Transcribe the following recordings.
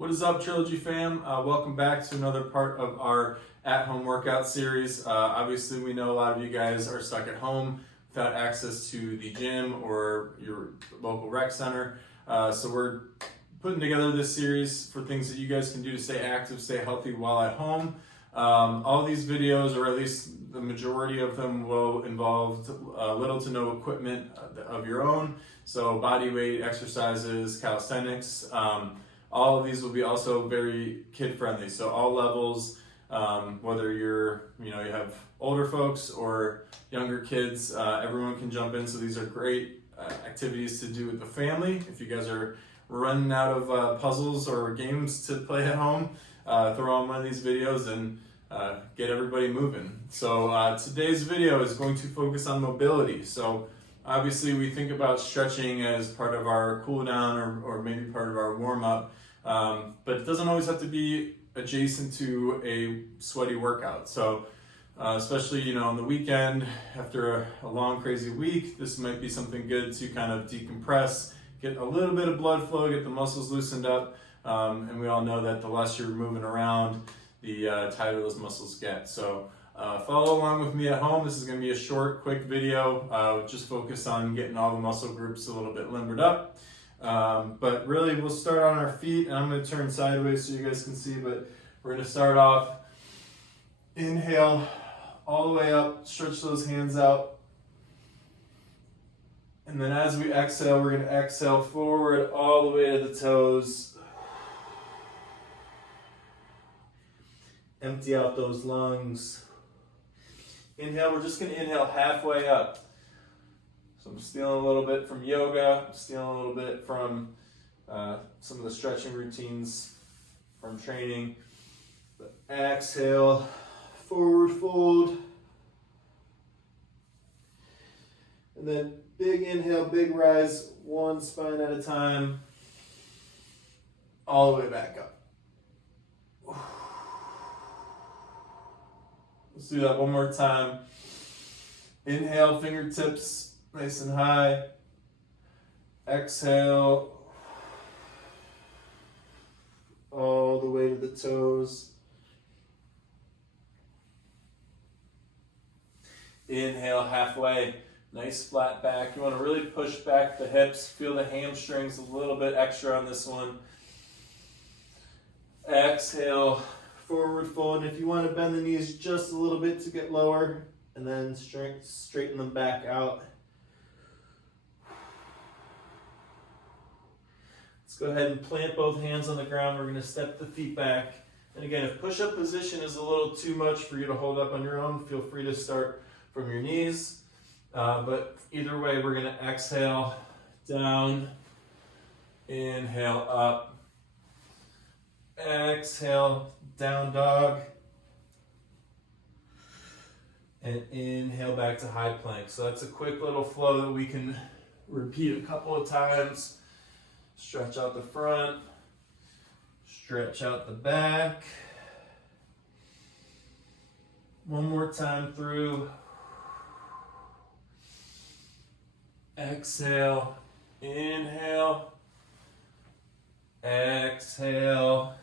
What is up, Trilogy fam? Welcome back to another part of our at-home workout series. Obviously, we know a lot of you guys are stuck at home without access to the gym or your local rec center. So we're putting together this series for things that you guys can do to stay active, stay healthy while at home. All these videos, or at least the majority of them, will involve little to no equipment of your own. So body weight exercises, calisthenics. All of these will be also very kid friendly. So all levels, whether you have older folks or younger kids, everyone can jump in. So these are great activities to do with the family. If you guys are running out of puzzles or games to play at home, throw on one of these videos and get everybody moving. So today's video is going to focus on mobility. So obviously we think about stretching as part of our cool down or maybe part of our warm up, but it doesn't always have to be adjacent to a sweaty workout. So especially on the weekend after a long crazy week, this might be something good to kind of decompress, get a little bit of blood flow, get the muscles loosened up, and we all know that the less you're moving around, the tighter those muscles get. So follow along with me at home. This is going to be a short, quick video, just focus on getting all the muscle groups a little bit limbered up. But really, we'll start on our feet, and I'm going to turn sideways so you guys can see, but we're going to start off, inhale all the way up, stretch those hands out. And then as we exhale, we're going to exhale forward all the way to the toes. Empty out those lungs. Inhale, we're just going to inhale halfway up. So I'm stealing a little bit from yoga, I'm stealing a little bit from some of the stretching routines from training. But exhale, forward fold. And then big inhale, big rise, one spine at a time, all the way back up. Let's do that one more time. Inhale, fingertips nice and high. Exhale, all the way to the toes. Inhale, halfway. Nice flat back. You want to really push back the hips. Feel the hamstrings a little bit extra on this one. Exhale, forward fold. And if you want to bend the knees just a little bit to get lower, and then straighten them back out. Let's go ahead and plant both hands on the ground. We're going to step the feet back. And again, if push-up position is a little too much for you to hold up on your own, feel free to start from your knees. But either way, we're going to exhale down, inhale up, exhale down dog, and inhale back to high plank. So that's a quick little flow that we can repeat a couple of times. Stretch out the front, stretch out the back. One more time through. Exhale, inhale, exhale,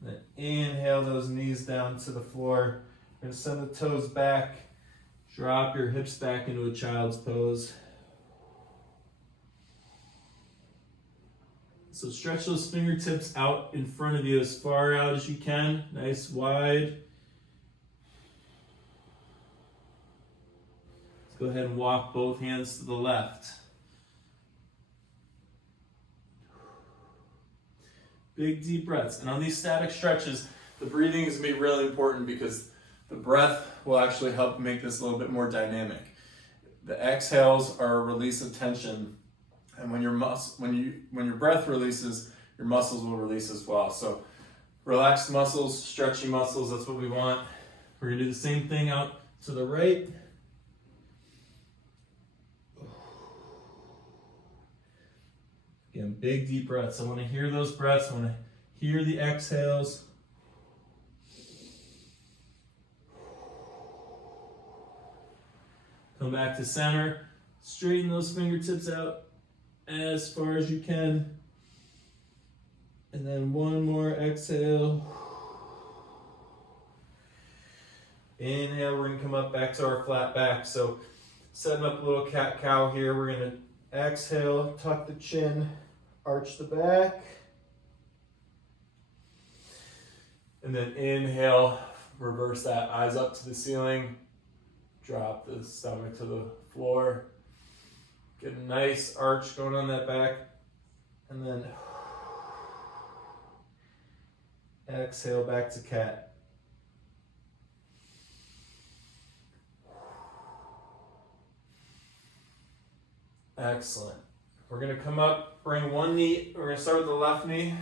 then inhale those knees down to the floor. You're going to send the toes back, drop your hips back into a child's pose. So stretch those fingertips out in front of you as far out as you can, nice wide. Go ahead and walk both hands to the left. Big deep breaths. And on these static stretches, the breathing is going to be really important because the breath will actually help make this a little bit more dynamic. The exhales are a release of tension, and when your breath releases, your muscles will release as well. So relaxed muscles, stretchy muscles, that's what we want. We're going to do the same thing out to the right. Again, big deep breaths. I want to hear those breaths. I want to hear the exhales. Come back to center. Straighten those fingertips out as far as you can. And then one more exhale. Inhale, we're gonna come up back to our flat back. So setting up a little cat-cow here. We're gonna exhale, tuck the chin, arch the back. And then inhale, reverse that, eyes up to the ceiling. Drop the stomach to the floor. Get a nice arch going on that back. And then exhale back to cat. Excellent. We're gonna come up, bring one knee, we're gonna start with the left knee.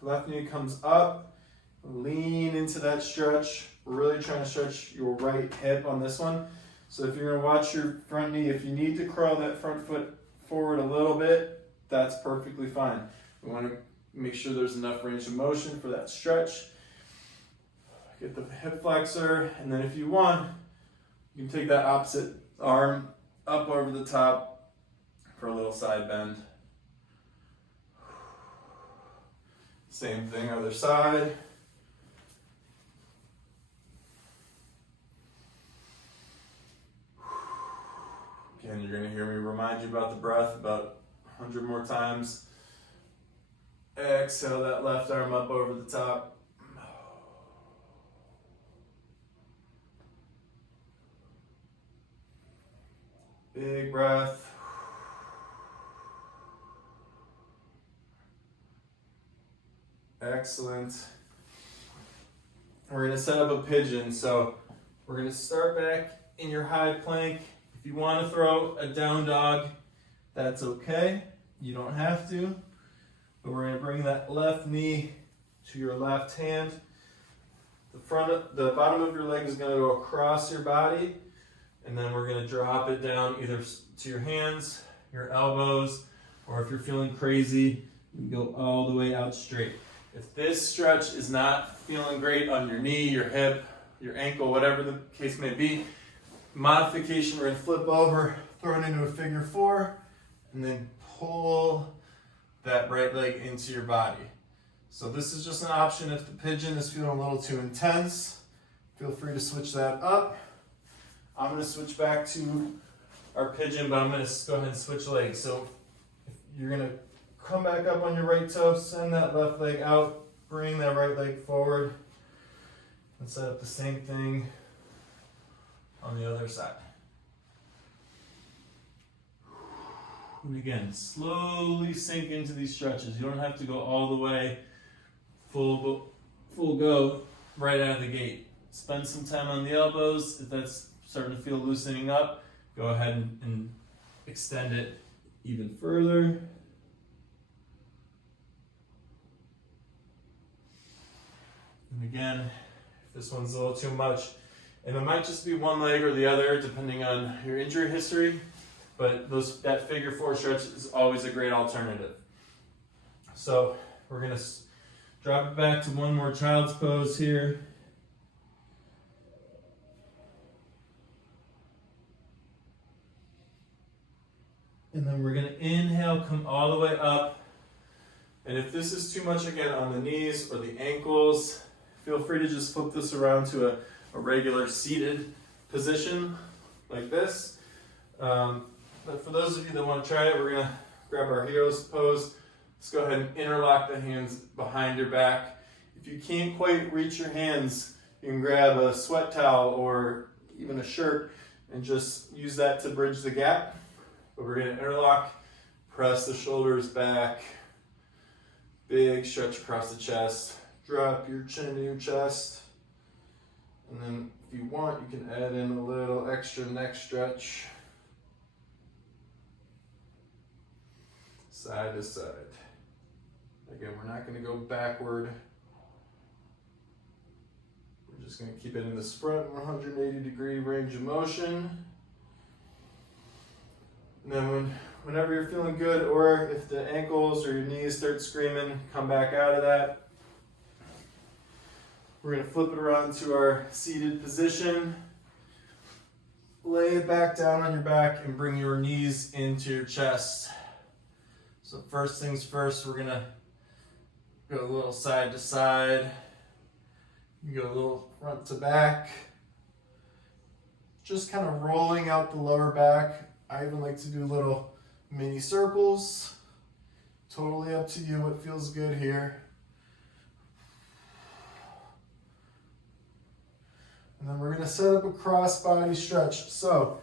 Left knee comes up, lean into that stretch. We're really trying to stretch your right hip on this one. So if you're gonna watch your front knee, if you need to curl that front foot forward a little bit, that's perfectly fine. We wanna make sure there's enough range of motion for that stretch. Get the hip flexor, and then if you want, you can take that opposite arm up over the top for a little side bend. Same thing, other side. Again, you're gonna hear me remind you about the breath about 100 more times. Exhale that left arm up over the top. Big breath. Excellent. We're gonna set up a pigeon. So we're gonna start back in your high plank. If you wanna throw a down dog, that's okay. You don't have to. But we're gonna bring that left knee to your left hand. The bottom of your leg is gonna go across your body, and then we're gonna drop it down either to your hands, your elbows, or if you're feeling crazy, you can go all the way out straight. If this stretch is not feeling great on your knee, your hip, your ankle, whatever the case may be, modification, we're gonna flip over, throw it into a figure four, and then pull that right leg into your body. So this is just an option if the pigeon is feeling a little too intense. Feel free to switch that up. I'm gonna switch back to our pigeon, but I'm gonna go ahead and switch legs. So you're gonna come back up on your right toe, send that left leg out, bring that right leg forward, and set up the same thing on the other side. And again, slowly sink into these stretches. You don't have to go all the way full go right out of the gate. Spend some time on the elbows. If that's starting to feel loosening up, go ahead and extend it even further. And again, if this one's a little too much, and it might just be one leg or the other depending on your injury history, but that figure four stretch is always a great alternative. So we're gonna drop it back to one more child's pose here. And then we're gonna inhale, come all the way up. And if this is too much again on the knees or the ankles, feel free to just flip this around to a regular seated position like this. But for those of you that want to try it, we're gonna grab our hero's pose. Let's go ahead and interlock the hands behind your back. If you can't quite reach your hands, you can grab a sweat towel or even a shirt and just use that to bridge the gap. But we're gonna interlock, press the shoulders back, big stretch across the chest, drop your chin to your chest, and then if you want, you can add in a little extra neck stretch. Side to side. Again, we're not gonna go backward. We're just gonna keep it in this front 180-degree range of motion. And then whenever you're feeling good, or if the ankles or your knees start screaming, come back out of that. We're gonna flip it around to our seated position. Lay it back down on your back and bring your knees into your chest. So first things first, we're gonna Go a little side to side. You go a little front to back. Just kind of rolling out the lower back. I even like to do little mini circles. Totally up to you what feels good here. And then we're going to set up a cross body stretch. So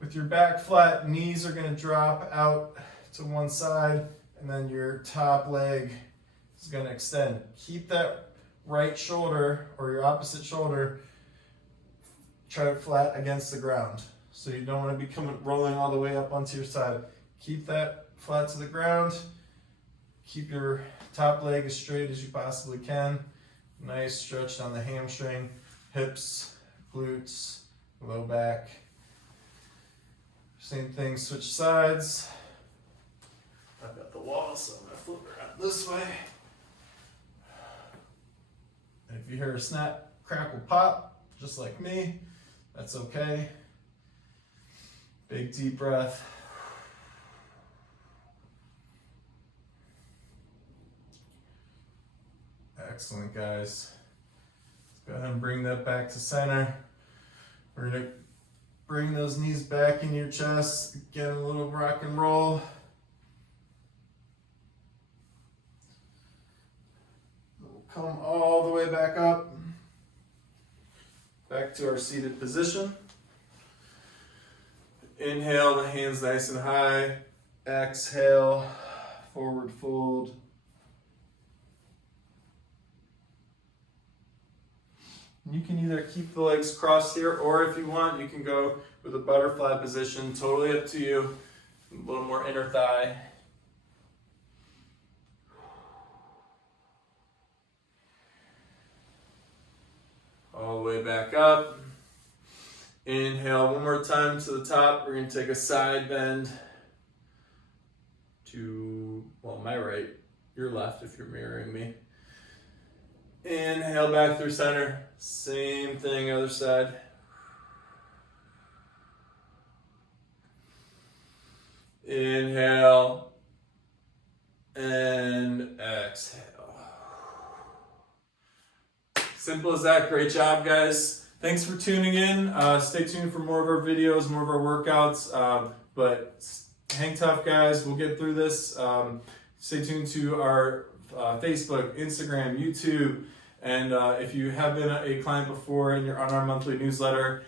with your back flat, knees are going to drop out to one side, and then your top leg is going to extend. Keep that right shoulder or your opposite shoulder try flat against the ground. So you don't want to be rolling all the way up onto your side. Keep that flat to the ground. Keep your top leg as straight as you possibly can. Nice stretch down the hamstring, hips, glutes, low back. Same thing, switch sides. I've got the wall, so I'm going to flip around this way. And if you hear a snap, crackle, pop, just like me, that's okay. Big deep breath. Excellent, guys. Let's go ahead and bring that back to center. We're going to bring those knees back in your chest. Get a little rock and roll. We'll come all the way back up. Back to our seated position. Inhale, the hands nice and high. Exhale, forward fold. You can either keep the legs crossed here, or if you want, you can go with a butterfly position. Totally up to you. A little more inner thigh. All the way back up. Inhale one more time to the top. We're going to take a side bend to, well, my right, your left if you're mirroring me. Inhale back through center. Same thing, other side. Inhale and exhale. Simple as that. Great job, guys. Thanks for tuning in. Stay tuned for more of our videos, more of our workouts. But hang tough, guys. We'll get through this. Stay tuned to our Facebook, Instagram, YouTube. And if you have been a client before and you're on our monthly newsletter,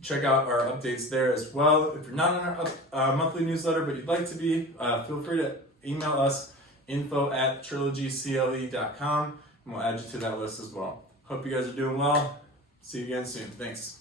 check out our updates there as well. If you're not on our monthly newsletter but you'd like to be, feel free to email us, info@trilogycle.com, and we'll add you to that list as well. Hope you guys are doing well. See you again soon. Thanks.